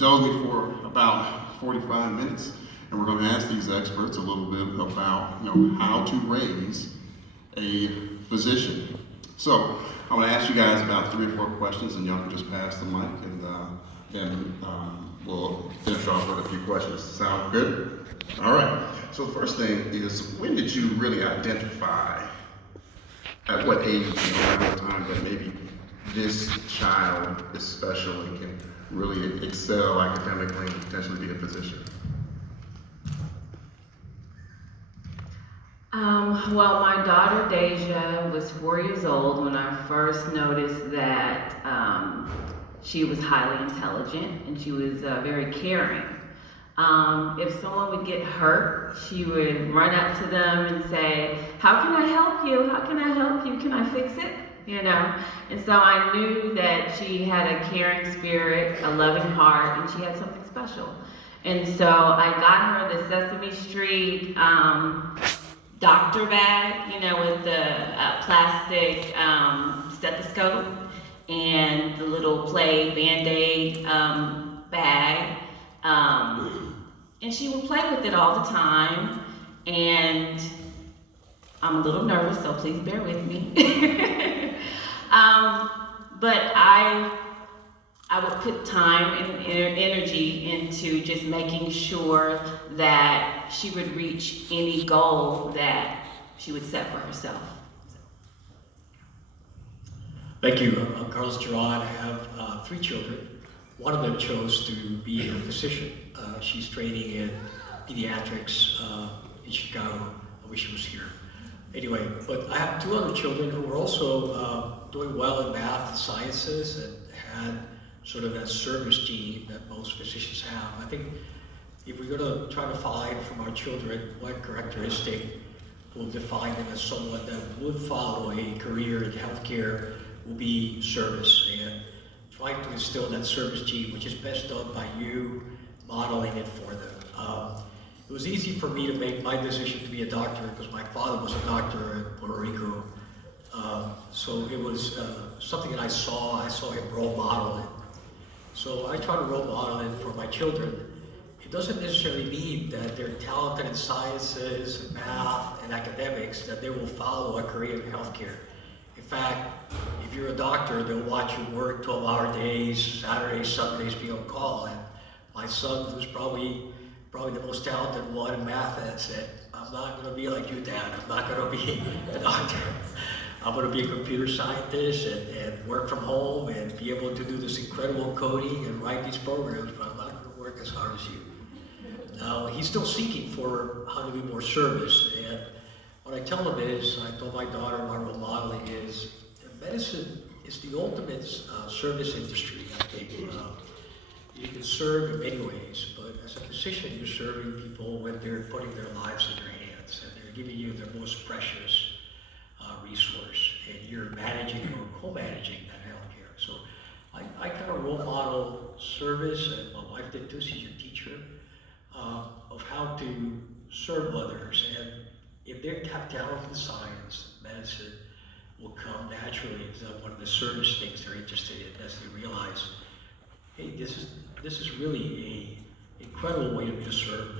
indulge me for about 45 minutes, and we're going to ask these experts a little bit about how to raise a physician. So I'm going to ask you guys about 3 or 4 questions, and y'all can just pass the mic, and then we'll finish off with a few questions. Sound good? All right. So the first thing is, when did you really identify, at what age, around what time, that maybe this child is special and can really excel academically and potentially be a physician? Well, my daughter Deja was 4 years old when I first noticed that she was highly intelligent and she was very caring. If someone would get hurt, she would run up to them and say, "How can I help you? How can I help you? Can I fix it?" And so I knew that she had a caring spirit, a loving heart, and she had something special. And so I got her the Sesame Street doctor bag, with the plastic stethoscope and the little play Band-Aid bag. And she would play with it all the time. And I'm a little nervous, so please bear with me. But I would put time and energy into just making sure that she would reach any goal that she would set for herself. Thank you. I'm Carlos Gerard. I have 3 children. One of them chose to be a physician. She's training in pediatrics in Chicago. I wish she was here. Anyway, but I have 2 other children who were also doing well in math and sciences and had sort of that service gene that most physicians have. I think if we're going to try to find from our children what characteristic will define them as someone that would follow a career in healthcare, will be service, and trying to instill that service gene, which is best done by you modeling it for them. It was easy for me to make my decision to be a doctor because my father was a doctor in Puerto Rico. So it was something that I saw him role model it. So I try to role model it for my children. It doesn't necessarily mean that they're talented in sciences, and math, and academics, that they will follow a career in healthcare. In fact, if you're a doctor, they'll watch you work 12-hour days, Saturdays, Sundays, be on call. And my son, who's probably the most talented one in math, had said, "I'm not going to be like you, Dad. I'm not going to be a doctor. I'm going to be a computer scientist and work from home and be able to do this incredible coding and write these programs, but I'm not going to work as hard as you." Now, he's still seeking for how to do more service. And what I tell him is, I told my daughter, my role modeling is, medicine is the ultimate service industry, I think. You can serve in many ways, but as a physician, you're serving people when they're putting their lives in your hands and they're giving you their most precious resource, and you're managing or co-managing that healthcare. So I kind of role model service, and my wife did too. She's your teacher, of how to serve others. And if they have talent in science, medicine will come naturally. It's one of the service things they're interested in as they realize, hey, this is really a incredible way to serve,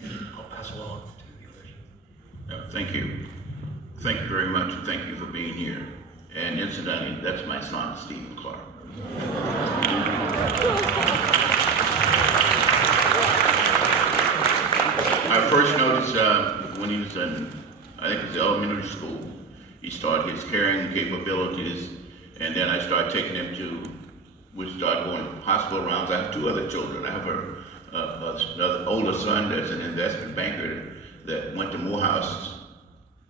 and I'll pass along to the others. Thank you. Thank you very much. Thank you for being here. And incidentally, that's my son, Stephen Clark. I first noticed when he was in, I think it was elementary school, he started his carrying capabilities, and then I started taking him to, we started going hospital rounds. I have 2 other children. I have another older son that's an investment banker that went to Morehouse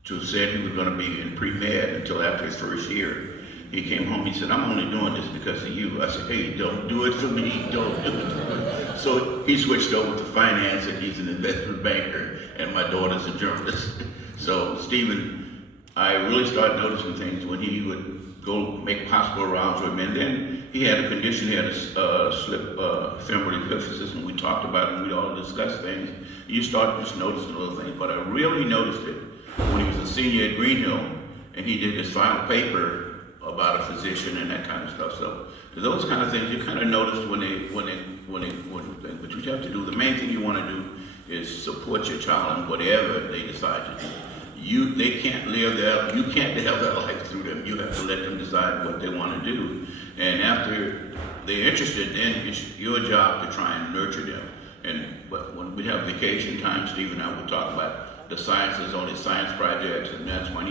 to said he was going to be in pre-med until after his first year. He came home, he said, "I'm only doing this because of you." I said, "Hey, don't do it for me, don't do it for me." So he switched over to finance, and he's an investment banker, and my daughter's a journalist. So Stephen, I really started noticing things when he would go make hospital rounds with me. And then he had a condition, he had a slip femoral epiphysis, and we talked about it, and we all discussed things. You start just noticing little things, but I really noticed it when he was a senior at Greenhill, and he did his final paper about a physician and that kind of stuff. So those kind of things you kind of notice when but you have to do, the main thing you want to do is support your child in whatever they decide to do. They can't live their, you can't live their life through them. You have to let them decide what they want to do. And after they're interested, then it's your job to try and nurture them. But when we have vacation time, Steve and I will talk about the sciences on his science projects, and that's when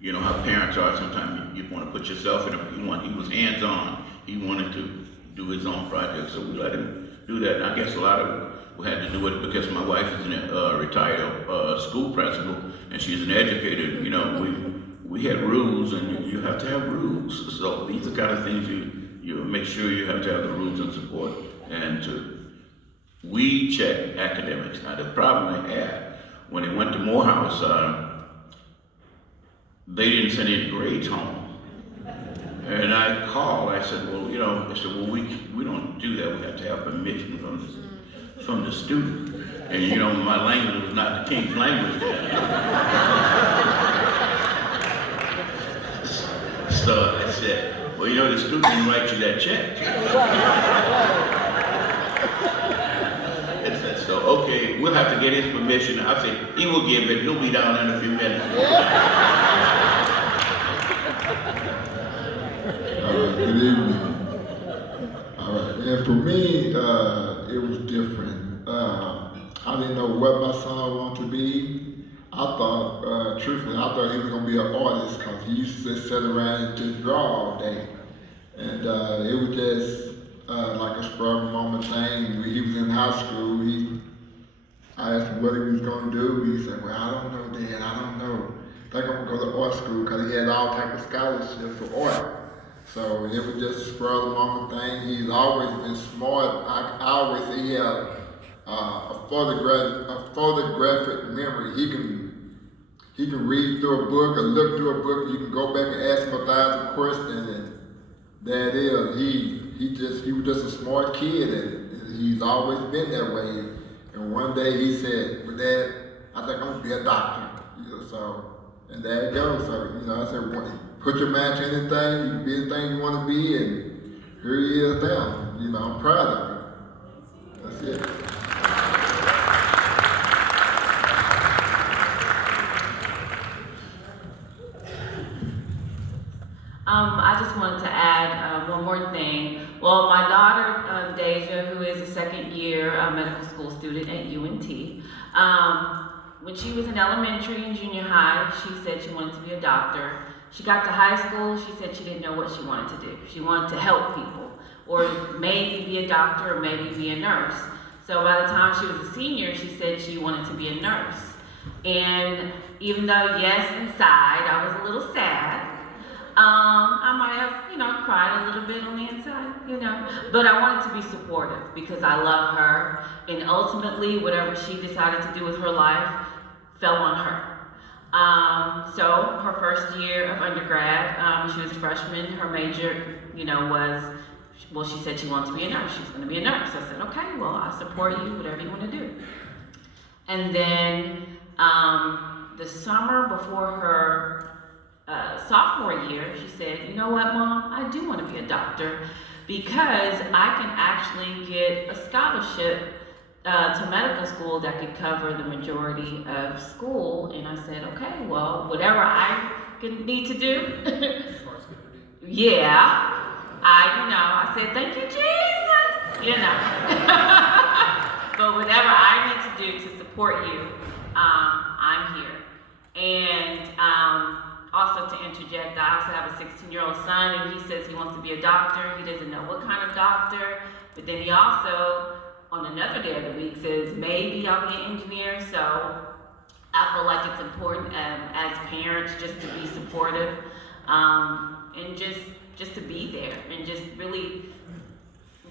you know how parents are, sometimes you want to put yourself in he was hands-on. He wanted to do his own project, so we let him do that. And I guess a lot of it we had to do it because my wife is a retired school principal, and she's an educator. You know, we had rules, and you have to have rules. So these are kind of things you make sure you have to have the rules and support. And we check academics. Now the problem they had when they went to Morehouse, they didn't send any grades home. And I called, I said, well, you know, we don't do that. We have to have permission from the student. And you know, my language was not the king's language then. So I said, well, you know, the student didn't write you that check. I said, so, okay, we'll have to get his permission. I said, he will give it. He'll be down in a few minutes. Good evening. All right, and for me, it was different. I didn't know what my son wanted to be. I thought, truthfully, I thought he was gonna be an artist because he used to just sit around and just draw all day. And it was just like a spur of the moment thing. When he was in high school, I asked him what he was gonna do. He said, well, I don't know, Dad, I don't know. I think I'm gonna go to art school because he had all type of scholarships for art. So it was just a spur of the moment thing. He's always been smart. I always say he had a photographic memory. He can read through a book or look through a book. You can go back and ask him 1,000 questions, and that is he was just a smart kid, and he's always been that way. And one day he said, "Well, Dad, I think I'm gonna be a doctor." You know, so and there it goes. So you know, I said, well, put your mind to anything, you can be anything you want to be, and here he is now. You know, I'm proud of him. That's it. I just wanted to add one more thing. Well, my daughter, Deja, who is a second year medical school student at UNT, when she was in elementary and junior high, she said she wanted to be a doctor. She got to high school, she said she didn't know what she wanted to do. She wanted to help people, or maybe be a doctor, or maybe be a nurse. So by the time she was a senior, she said she wanted to be a nurse. And even though, yes, inside, I was a little sad, I might have, cried a little bit on the inside, but I wanted to be supportive because I love her, and ultimately, whatever she decided to do with her life fell on her. So her first year of undergrad, she was a freshman. Her major, she said she wanted to be a nurse. She's going to be a nurse. I said, okay, well, I support you, whatever you want to do. And then the summer before her sophomore year, she said, you know what, Mom, I do want to be a doctor because I can actually get a scholarship to medical school that could cover the majority of school. And I said, okay, well, whatever I need to do. Yeah, I said, thank you, Jesus, But whatever I need to do to support you, I'm here. And also to interject, I also have a 16-year-old son, and he says he wants to be a doctor. He doesn't know what kind of doctor, but then he also, on another day of the week, says maybe I'll be an engineer. So I feel like it's important as parents just to be supportive, and just to be there, and just really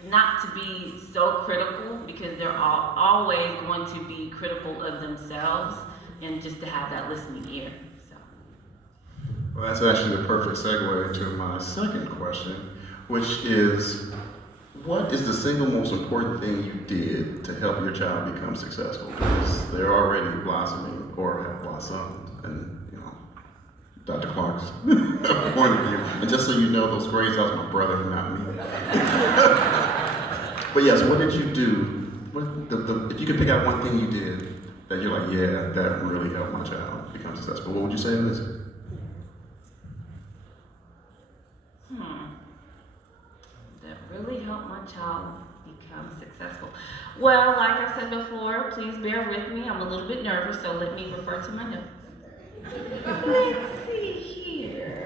not to be so critical, because they're always going to be critical of themselves, and just to have that listening ear. Well, that's actually the perfect segue to my second question, which is, what is the single most important thing you did to help your child become successful? Because they're already blossoming or have blossomed, and Dr. Clark's point of view. And just so you know, those grades, that was my brother, not me. But yes, what did you do? If you could pick out one thing you did that you're like, yeah, that really helped my child become successful, what would you say it is? That really helped my child become successful. Well, like I said before, please bear with me. I'm a little bit nervous, so let me refer to my notes. Let's see here.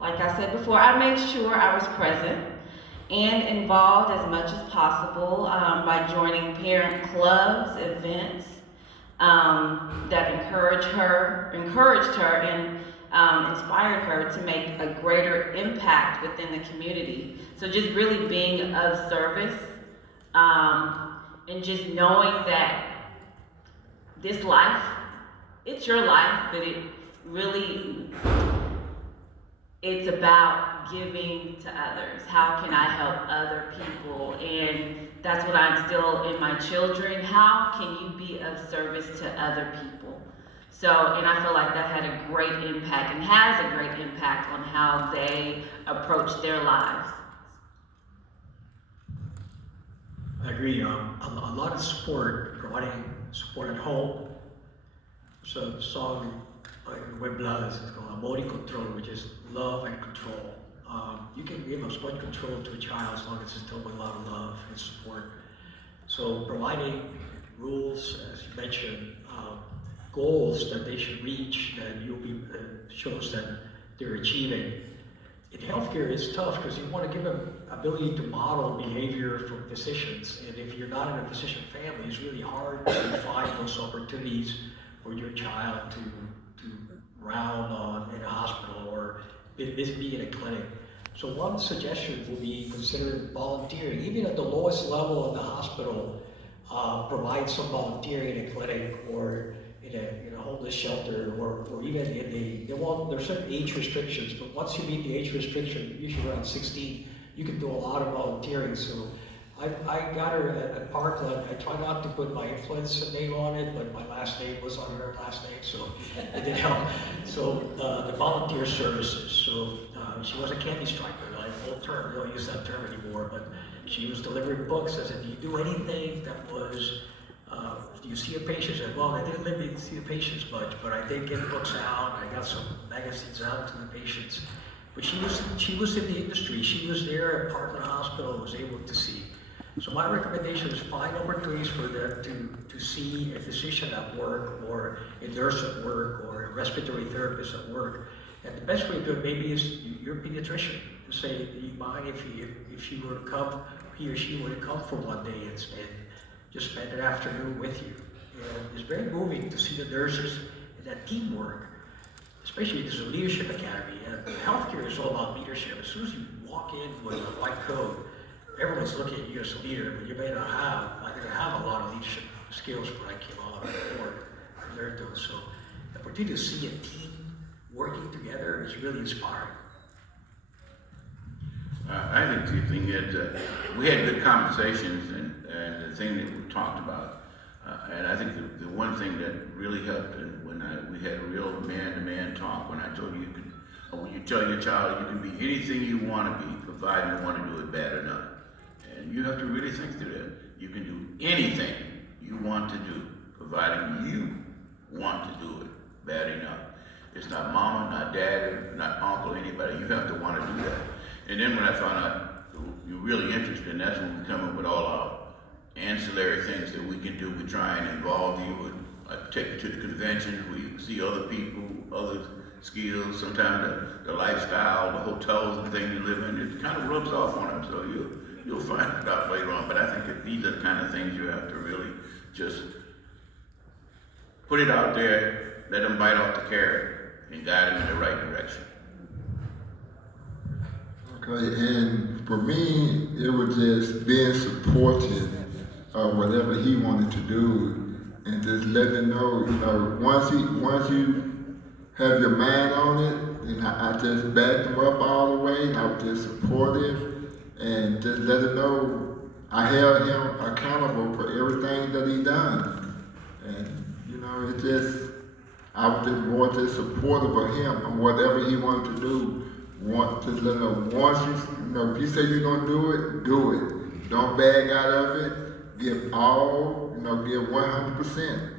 Like I said before, I made sure I was present and involved as much as possible by joining parent clubs, events that encouraged her and inspired her to make a greater impact within the community. So just really being of service and just knowing that this life, it's your life, but it's about giving to others. How can I help other people? And that's what I instill in my children. How can you be of service to other people? So, and I feel like that had a great impact and has a great impact on how they approach their lives. I agree. A lot of support, providing support at home. So the song in Webla is called Amor y Control, which is love and control. You can give as much control to a child as long as it's done with a lot of love and support. So providing rules, as you mentioned, goals that they should reach, that you'll be shows that they're achieving. In healthcare, it's tough because you want to give them ability to model behavior from physicians, and if you're not in a physician family, it's really hard to find those opportunities for your child to round on in a hospital or be in a clinic. So one suggestion would be consider volunteering, even at the lowest level of the hospital. Provide some volunteering in a clinic or in a homeless shelter, or even in there's certain age restrictions, but once you meet the age restriction, usually around 16, you can do a lot of volunteering. So I got her at Parkland. I try not to put my influence name on it, but my last name was on her last name, so it did help. So the volunteer services. So she was a candy striker. Old term, we don't use that term anymore, but she was delivering books. I said, do you do anything that was, do you see your patients? I said, well, I didn't live to see the patients much, but I did get books out. I got some magazines out to the patients. But she was in the industry. She was there at Parkland Hospital, was able to see. So my recommendation is find opportunities for them to see a physician at work, or a nurse at work, or a respiratory therapist at work. And the best way to do it maybe is your pediatrician. To say, do you mind if he were to come, he or she were to come for one day and just spend an afternoon with you. And it's very moving to see the nurses and that teamwork, especially there's a leadership academy. And healthcare is all about leadership. As soon as you walk in with a white coat, everyone's looking at you as a leader, but you may not have, I didn't have a lot of leadership skills when I came on board. I learned those. So the opportunity to see a team working together is really inspiring. I think the thing is, we had good conversations, and the thing that we talked about, and I think the one thing that really helped when we had a real man-to-man talk, when I told you when you tell your child you can be anything you want to be, provided you want to do it bad enough. And you have to really think through that. You can do anything you want to do, provided you want to do it bad enough. It's not mama, not dad, not uncle, anybody. You have to want to do that. And then when I found out you're really interested, and that's when we come up with all our ancillary things that we can do. We try and involve you and take you to the convention. We see other people, other skills, sometimes the lifestyle, the hotels and things you live in, it kind of rubs off on them. So you'll find it out later on. But I think that these are the kind of things you have to really just put it out there, let them bite off the carrot, and guide them in the right direction. Okay, and for me, it was just being supportive of whatever he wanted to do, and just letting him know, once you have your mind on it, and I just backed him up all the way, and I was just supportive, and just let him know I held him accountable for everything that he done, and it just, I was just more just supportive of him and whatever he wanted to do. just let them know, once if you say you're gonna do it, do it. Don't back out of it. Give all, give 100%.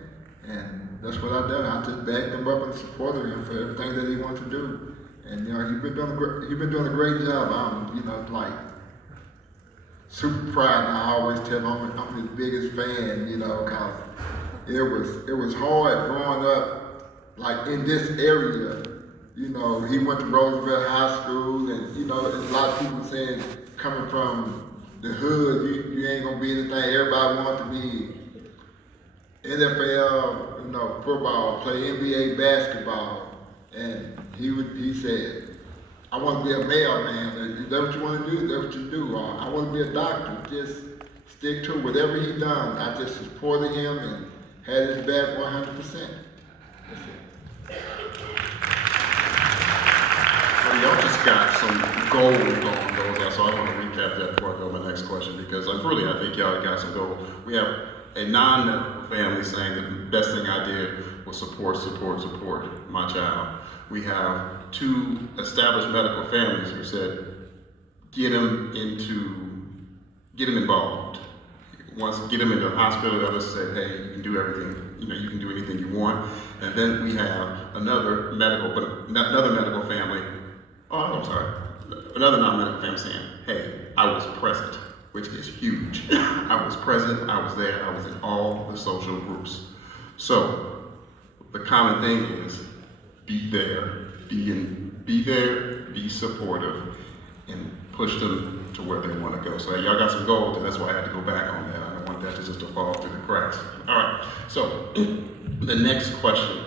And that's what I've done. I just backed him up and supported him for everything that he wants to do. And he's been doing a great job. I'm like super proud. And I always tell him I'm his biggest fan. Cause it was hard growing up like in this area. He went to Roosevelt High School, and there's a lot of people saying coming from the hood, you ain't gonna be anything. Everybody wants to be NFL, football, play NBA basketball, and he said, I want to be a mailman. Is that what you want to do? Is that what you do? Or I want to be a doctor. Just stick to whatever he done. I just supported him and had his back 100%. That's it. Well, y'all just got some gold on those, so I want to recap that before I go to my next question, because I think y'all got some gold. We have a non-medical family saying that the best thing I did was support my child. We have 2 established medical families who said, get them involved. Once get them into the hospital, the others said, hey, you can do everything, you can do anything you want. And then we have another medical family, another non-medical family saying, hey, I was present, which is huge. I was present, I was there, I was in all the social groups. So the common thing is be there, be supportive, and push them to where they want to go. So y'all got some gold, and that's why I had to go back on that. I don't want that to just fall through the cracks. All right, so the next question.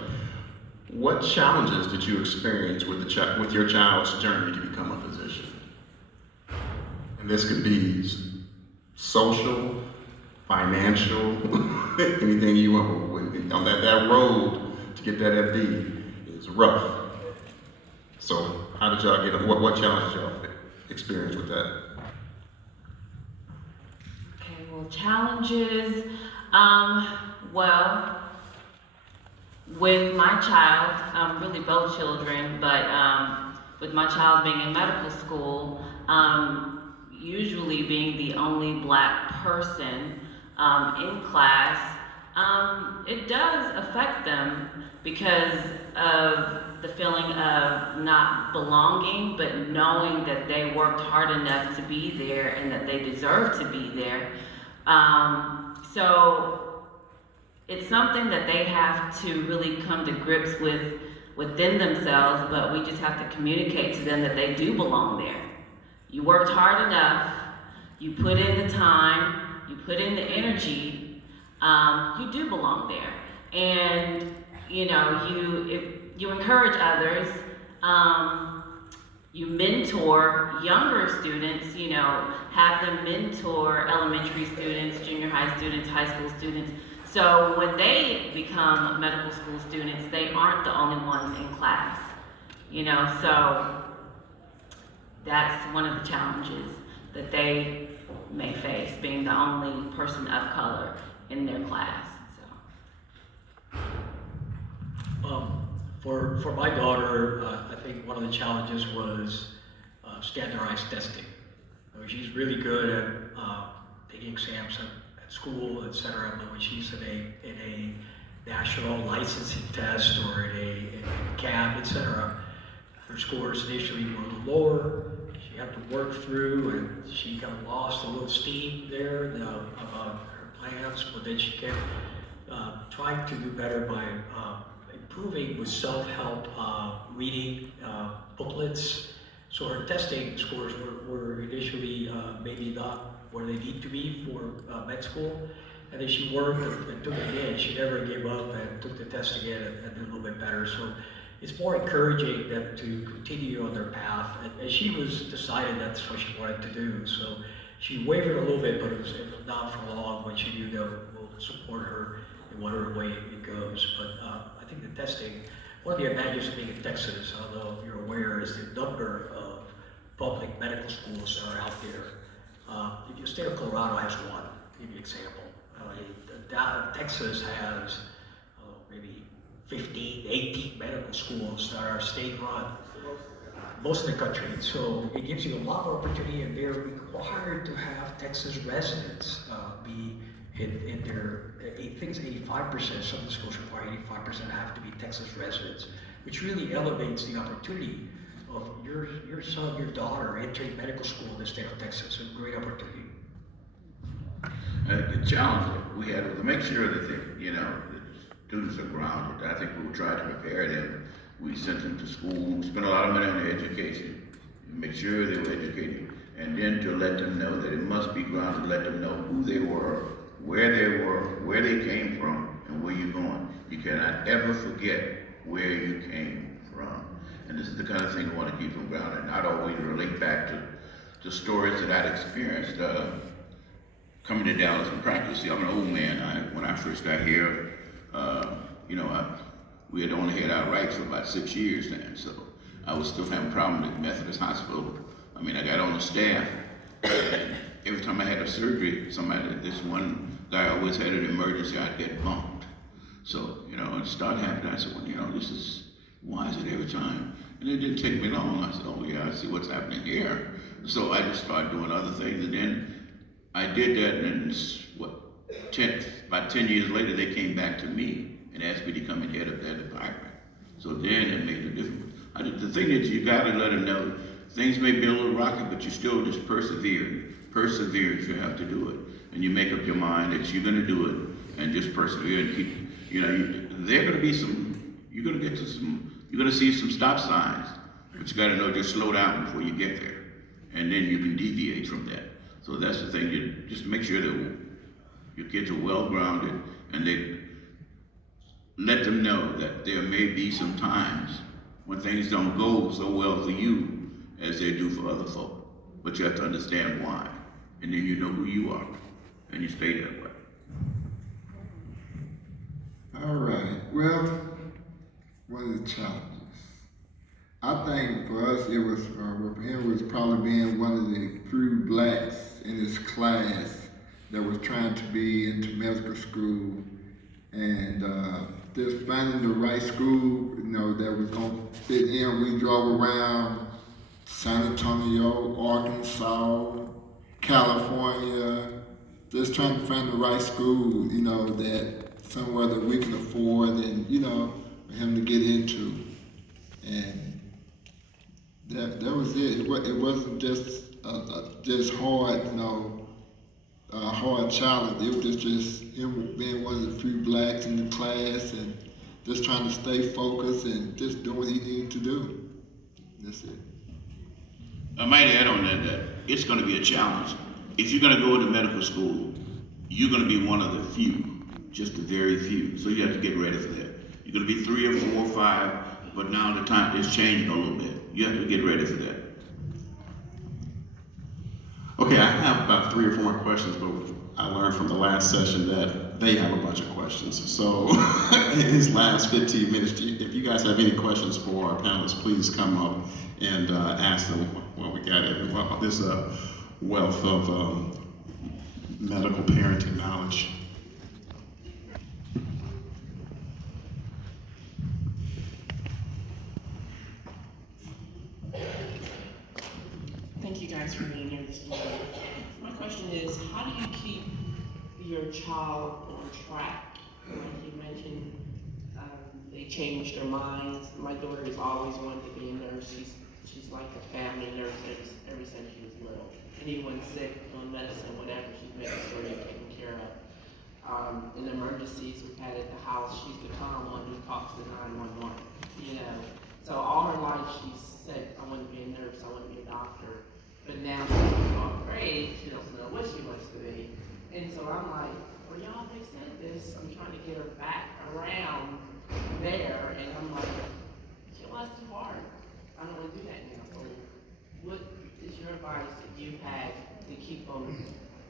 What challenges did you experience with your child's journey to become a physician? And this could be social, financial, anything you want. On that road to get that FD is rough. So how did y'all get them? What challenges y'all experience with that? Okay, well, challenges, with my child, really both children, but with my child being in medical school, usually being the only Black person in class, it does affect them because of the feeling of not belonging, but knowing that they worked hard enough to be there and that they deserve to be there. So it's something that they have to really come to grips with within themselves, but we just have to communicate to them that they do belong there. You worked hard enough, you put in the time, you put in the energy, you do belong there. And if you encourage others, you mentor younger students, have them mentor elementary students, junior high students, high school students. So when they become medical school students, they aren't the only ones in class, so that's one of the challenges that they may face, being the only person of color in their class. For my daughter, I think one of the challenges was standardized testing. She's really good at taking exams at school, etc. But when she's in a national licensing test or in a CAB, etc., her scores initially were a little lower. She had to work through, and she kind of lost a little steam there about her plans. But then she kept trying to do better by improving with self-help reading booklets. So her testing scores were initially maybe not where they need to be for med school. And then she worked and took it again. She never gave up and took the test again and did a little bit better. So it's more encouraging them to continue on their path. And she was decided that's what she wanted to do. So she wavered a little bit, but it was not for long when she knew that we'll support her in whatever way it goes. But I think the testing, one of the advantages of being in Texas, I don't know if you're aware, is the number of public medical schools that are out there. The state of Colorado has one, to give you an example. Texas has maybe 15, 18 medical schools that are state run. most of the country. So it gives you a lot more opportunity, and they're required to have Texas residents be in their, I think it's 85%, some of the schools require 85% have to be Texas residents, which really elevates the opportunity of your son, your daughter entering medical school in the state of Texas. A great opportunity. The challenge that we had was to make sure that the students are grounded. I think we would try to prepare them. We sent them to school, spent a lot of money on their education, make sure they were educated, and then to let them know that it must be grounded, let them know who they were, where they came from, and where you're going. You cannot ever forget where you came from. And this is the kind of thing we want to keep them grounded, not always relate back to stories that I'd experienced coming to Dallas and practice. See, I'm an old man. When I first got here, we had only had our rights for about 6 years then, so I was still having problems at Methodist Hospital. I mean, I got on the staff, and every time I had a surgery, this one guy always had an emergency, I'd get bumped. So, it started happening. I said, well, why is it every time? And it didn't take me long. I said, oh yeah, I see what's happening here. So I just started doing other things, and then I did that, and about 10 years later, they came back to me and asked me to come and head up that department. So then it made a difference. The thing is, you gotta let them know, things may be a little rocky, but you still just persevere. Perseverance, you have to do it. And you make up your mind that you're gonna do it, and just persevere and keep, you're gonna see some stop signs, but you gotta know, just slow down before you get there. And then you can deviate from that. So that's the thing, you just make sure that your kids are well grounded, and they let them know that there may be some times when things don't go so well for you as they do for other folk. But you have to understand why. And then you know who you are, and you stay that way. All right. Well, what are the challenges? I think for us, it was for him was probably being one of the few blacks in his class that was trying to be into medical school, and just finding the right school, that was gonna fit in. We drove around San Antonio, Arkansas, California, just trying to find the right school, that somewhere that we can afford and, for him to get into. And that was it. It wasn't just hard, hard challenge. It was just him being one of the few blacks in the class and just trying to stay focused and just doing what he needed to do. That's it. I might add on that it's going to be a challenge. If you're going to go into medical school, you're going to be one of the few, just the very few. So you have to get ready for that. You're going to be 3 or 4 or 5, but now the time is changing a little bit. You have to get ready for that. Okay, I have about 3 or 4 more questions, but I learned from the last session that they have a bunch of questions. So in his last 15 minutes, if you guys have any questions for our panelists, please come up and ask them. Well, we got it. There's a wealth of medical parenting knowledge. Thank you guys for being here this morning. My question is, how do you keep your child on track? Like you mentioned, they change their minds. My daughter has always wanted to be a nurse. She's like a family nurse ever since she was little. Anyone's sick, on medicine, whatever, she's making sure they're taken care of. In emergencies we've had at the house, she's the calm one who talks to 911. So all her life she's said, I want to be a nurse, I want to be a doctor. But now she's in 12th grade, she doesn't know what she wants to be. And so I'm like, well, y'all have said this. I'm trying to get her back around there, and I'm like, she wants too hard. I don't want to do that now. So what is your advice that you had to keep them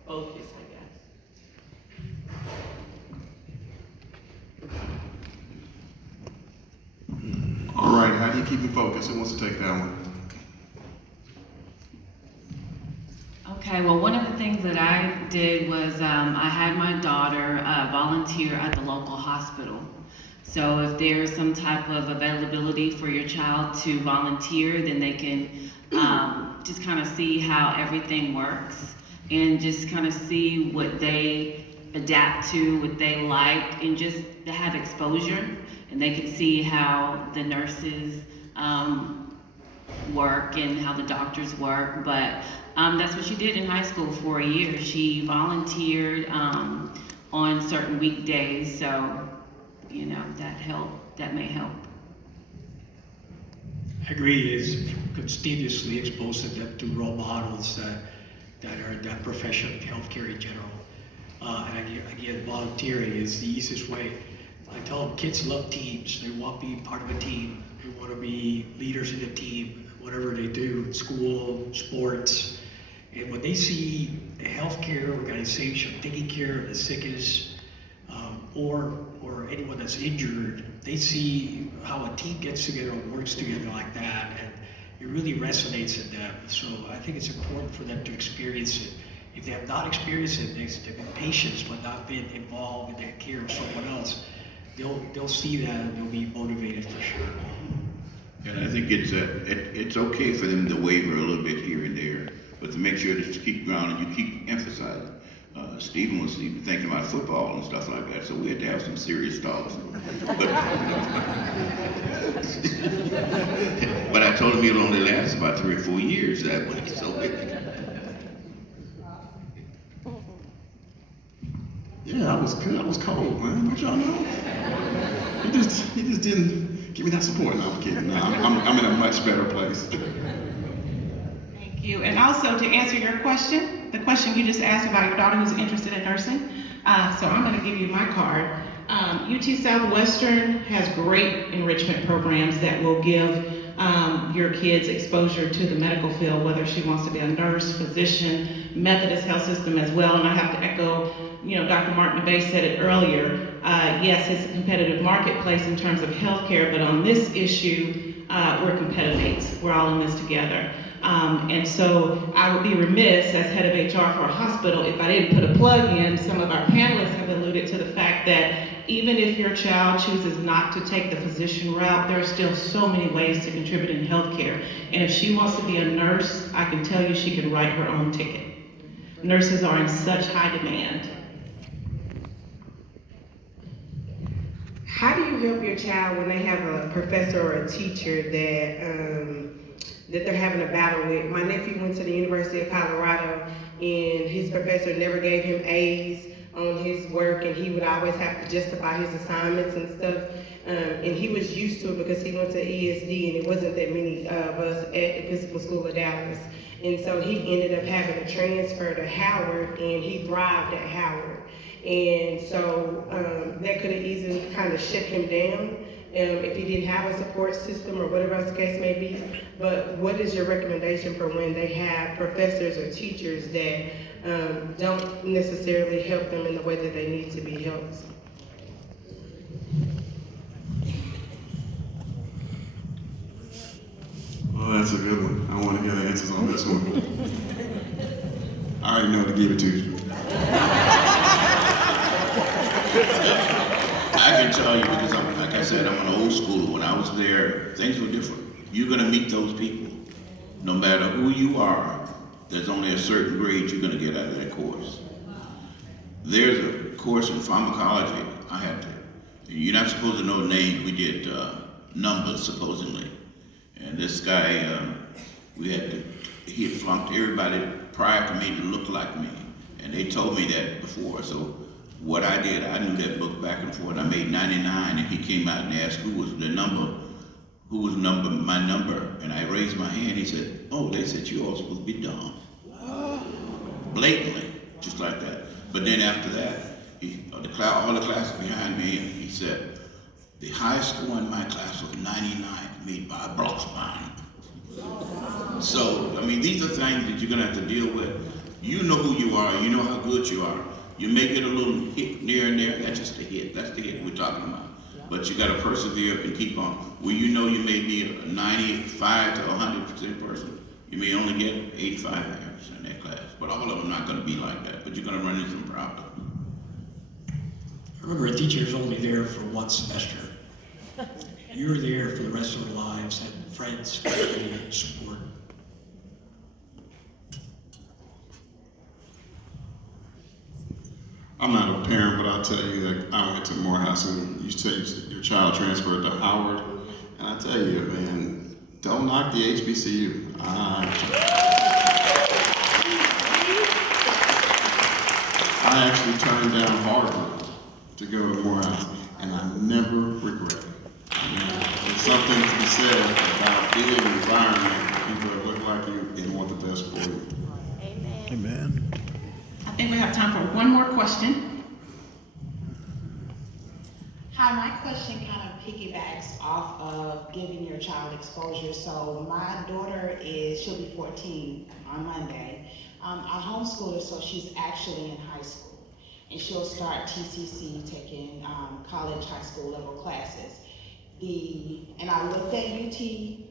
focused, I guess? All right, how do you keep them focused? Who wants to take that one? Okay, well, one of the things that I did was I had my daughter volunteer at the local hospital. So if there's some type of availability for your child to volunteer, then they can just kind of see how everything works and just kind of see what they adapt to, what they like, and just to have exposure. And they can see how the nurses work and how the doctors work. But that's what she did in high school for a year. She volunteered on certain weekdays, so you know that may help. I agree, is continuously exposing them to role models that are in that profession, healthcare in general. And again, volunteering is the easiest way. I tell them kids love teams. They want to be part of a team. They want to be leaders in a team, whatever they do, school, sports. And when they see a healthcare organization taking care of the sickest or anyone that's injured, they see how a team gets together and works together like that, and it really resonates in them. So I think it's important for them to experience it. If they have not experienced it, they've been patient but not been involved in the care of someone else, they'll see that and they'll be motivated for sure. And I think it's okay for them to waver a little bit here and there, but to make sure that you keep grounded, you keep emphasizing. Stephen was even thinking about football and stuff like that, so we had to have some serious talks. But I told him it'll only last about 3 or 4 years that way, so. Yeah, I was good. I was cold, man. Don't y'all know? He just didn't give me that support. No, I'm kidding. No, I'm in a much better place. Thank you. And also to answer your question, the question you just asked about your daughter who's interested in nursing. So I'm going to give you my card. UT Southwestern has great enrichment programs that will give your kids exposure to the medical field, whether she wants to be a nurse, physician, Methodist Health System as well. And I have to echo, Dr. Martin Bay said it earlier. Yes, it's a competitive marketplace in terms of healthcare, but on this issue, we're competitive mates. We're all in this together. And so I would be remiss as head of HR for a hospital if I didn't put a plug in. Some of our panelists have alluded to the fact that even if your child chooses not to take the physician route, there are still so many ways to contribute in healthcare. And if she wants to be a nurse, I can tell you she can write her own ticket. Nurses are in such high demand. How do you help your child when they have a professor or a teacher that they're having a battle with? My nephew went to the University of Colorado and his professor never gave him A's on his work, and he would always have to justify his assignments and stuff. And he was used to it because he went to ESD and it wasn't that many of us at Episcopal School of Dallas. And so he ended up having to transfer to Howard, and he thrived at Howard. And so that could have easily kind of shut him down if he didn't have a support system or whatever else the case may be. But what is your recommendation for when they have professors or teachers that don't necessarily help them in the way that they need to be helped? Oh, that's a good one. I want to hear the answers on this one. I already know to give it to you. I can tell you because like I said, I'm an old schooler. When I was there, things were different. You're gonna meet those people. No matter who you are, there's only a certain grade you're gonna get out of that course. There's a course in pharmacology I had to, you're not supposed to know names, we did numbers supposedly. And this guy, he had flunked everybody prior to me to look like me. And they told me that before, so what I did, I knew that book back and forth. I made 99, and he came out and asked who was my number, and I raised my hand. He said, "Oh, they said you all supposed to be dumb." Blatantly, just like that. But then after that, all the classes behind me, he said, the highest score in my class was 99, made by a block spine. So, I mean, these are things that you're gonna have to deal with. You know who you are, you know how good you are. You may get a little hit near and there, that's just a hit, that's the hit we're talking about. But you gotta persevere and keep on. Well, you know you may be a 95 to 100% person. You may only get 85 average in that class, but all of them are not gonna be like that, but you're gonna run into some problems. Remember, a teacher is only there for one semester. You're there for the rest of their lives, and friends, family, and support. I'm not a parent, but I'll tell you that I went to Morehouse and you said your child transferred to Howard. And I tell you, man, don't knock the HBCU. I actually turned down Harvard to go to Morehouse, and I never regret it. There's something to be said about being in an environment where people that look like you and want the best for you. Amen. I think we have time for one more question. Hi, my question kind of piggybacks off of giving your child exposure. So my daughter she'll be 14 on Monday. I homeschool her, so she's actually in high school. And she'll start TCC, taking college, high school level classes. And I looked at UT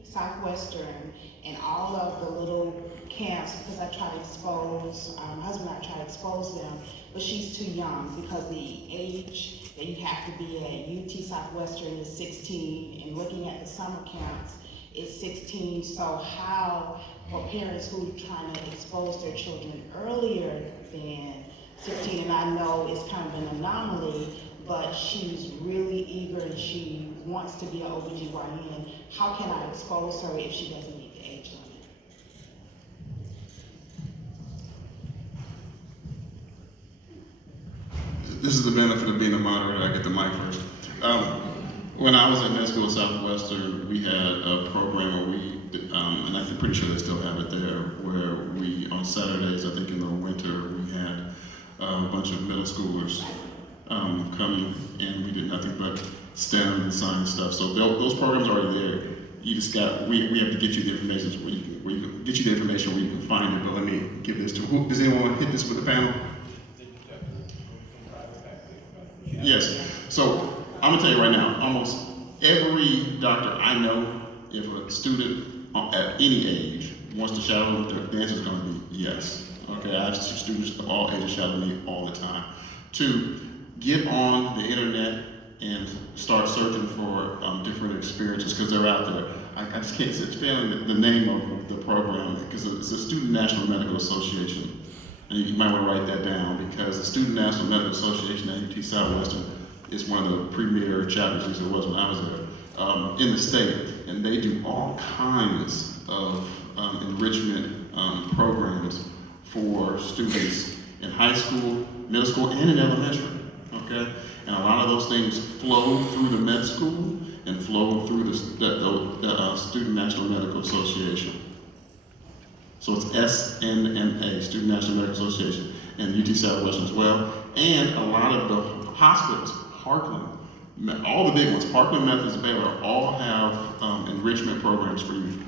Southwestern and all of the little camps because I try to expose, my husband and I try to expose them, but she's too young because the age that you have to be at UT Southwestern is 16, and looking at the summer camps is 16. So how, for parents who are trying to expose their children earlier than 16, and I know it's kind of an anomaly, but she's really eager and she wants to be an OBGYN. How can I expose her if she doesn't meet the age limit? This is the benefit of being a moderator. I get the mic first. When I was in med school at Southwestern, we had a program where and I'm pretty sure they still have it there, where we, on Saturdays, I think in the winter, we had a bunch of middle schoolers coming, and we did nothing but STEM and science stuff. So those programs are already there. You just we have to get you the information where you can get you the information where you can find it. But let me give this to who. Does anyone want to hit this with the panel? Yes. So I'm gonna tell you right now, almost every doctor I know, if a student at any age wants to shadow them, the answer is gonna be yes. Okay, I have students of all ages shadow me all the time. 2, get on the internet and start searching for different experiences because they're out there. I just can't spell the name of the program because it's the Student National Medical Association. And you might want to write that down because the Student National Medical Association at UT Southwestern is one of the premier chapters, at least it was when I was there, in the state. And they do all kinds of enrichment programs for students in high school, middle school, and in elementary, okay? And a lot of those things flow through the med school and flow through the Student National Medical Association. So it's SNMA, Student National Medical Association, and UT Southwestern as well. And a lot of the hospitals, Parkland, all the big ones, Parkland, Memphis, Baylor, all have enrichment programs for youth.